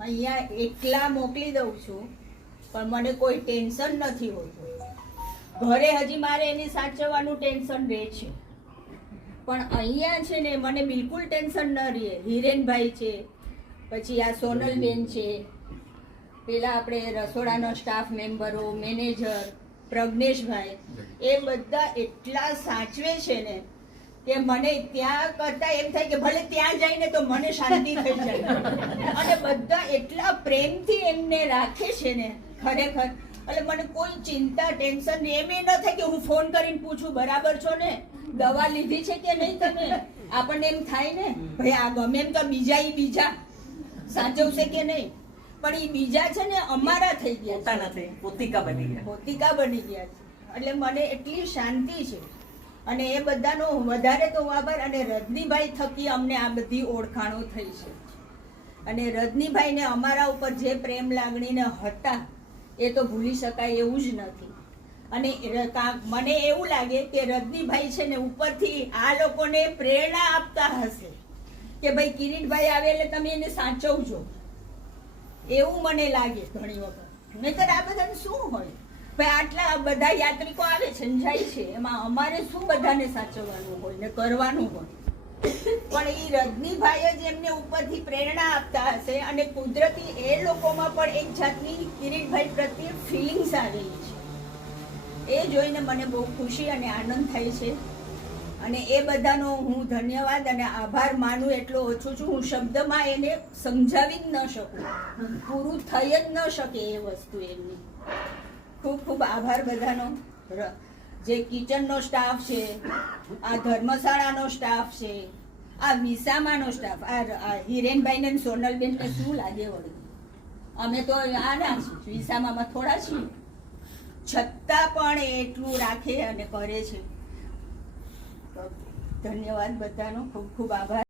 અહીંયા એકલા મોકલી દઉં છું પણ મને કોઈ ટેન્શન નથી હોતું. ઘરે હજી મારે એને સાચવવાનું ટેન્શન રહે છે, પણ અહીંયા છે ને મને બિલકુલ ટેન્શન ન રહે. હિરેનભાઈ છે, પછી આ સોનલબેન છે, પેલા આપણે રસોડાનો સ્ટાફ મેમ્બરો, મેનેજર પ્રજ્ઞેશભાઈ, એ બધા એટલા સાચવે છે ને કે મને ત્યાં કરતા એમ થાય કે ભલે ત્યાં જઈને તો મને શાંતિ થઈ જાય. અને બધા એટલા પ્રેમથી એમને રાખે છે ને ખરેખર, એટલે મને કોઈ ચિંતા ટેન્શન એમ ન થાય કે હું ફોન કરીને પૂછું બરાબર છો ને, દવા લીધી છે કે નહીં તમે. આપણને એમ થાય ને ભાઈ આ ગમે એમ તો બીજા સાચવશે કે નહીં, પણ એ બીજા છે ને અમારા થઈ ગયા, પોતિકા બની ગયા છે. એટલે મને એટલી શાંતિ છે. અને એ બધાનો વધારે તો આભાર. અને રજનીભાઈ થકી અમને આ બધી ઓળખાણો થઈ છે. અને રજનીભાઈને અમારા ઉપર જે પ્રેમ લાગણીને હતા એ તો ભૂલી શકાય એવું જ નથી. અને મને એવું લાગે કે રજનીભાઈ છે ને ઉપરથી આ લોકોને પ્રેરણા આપતા હશે કે ભાઈ કિરીટભાઈ આવે એટલે તમે એને સાચવજો, એવું મને લાગે ઘણી વખત. નહીતર આ બધાને શું હોય ભાઈ, આટલા બધા યાત્રિકો આવે છે જાય છે, એમાં અમારે શું બધાને સાચવવાનું હોય ને કરવાનું હોય. પણ એ રજનીભાઈ જ એમને ઉપરથી પ્રેરણા આપતા હશે. અને કુદરતી એ લોકોમાં પણ એક જાતની કિરીટભાઈ પ્રત્યે ફિલિંગ્સ આવેલી છે. એ જોઈને મને બહુ ખુશી અને આનંદ થાય છે. અને એ બધાનો હું ધન્યવાદ અને આભાર માનું એટલો ઓછું છું. હું શબ્દમાં એને સમજાવી જ ન શકું, પૂરું થઈ જ ન શકે એ વસ્તુ એમની. ખૂબ ખૂબ આભાર બધાનો. જે કિચનનો સ્ટાફ છે, આ ધર્મશાળાનો સ્ટાફ છે, આ વિસામાનો સ્ટાફ, આ હિરેનભાઈ ને સોનલબેન ને શું લાગે વળી, અમે તો આના છીએ વિસામામાં થોડા છીએ, છતાં પણ એટલું રાખે અને કરે છે. ધન્યવાદ બધાનો, ખૂબ ખૂબ આભાર.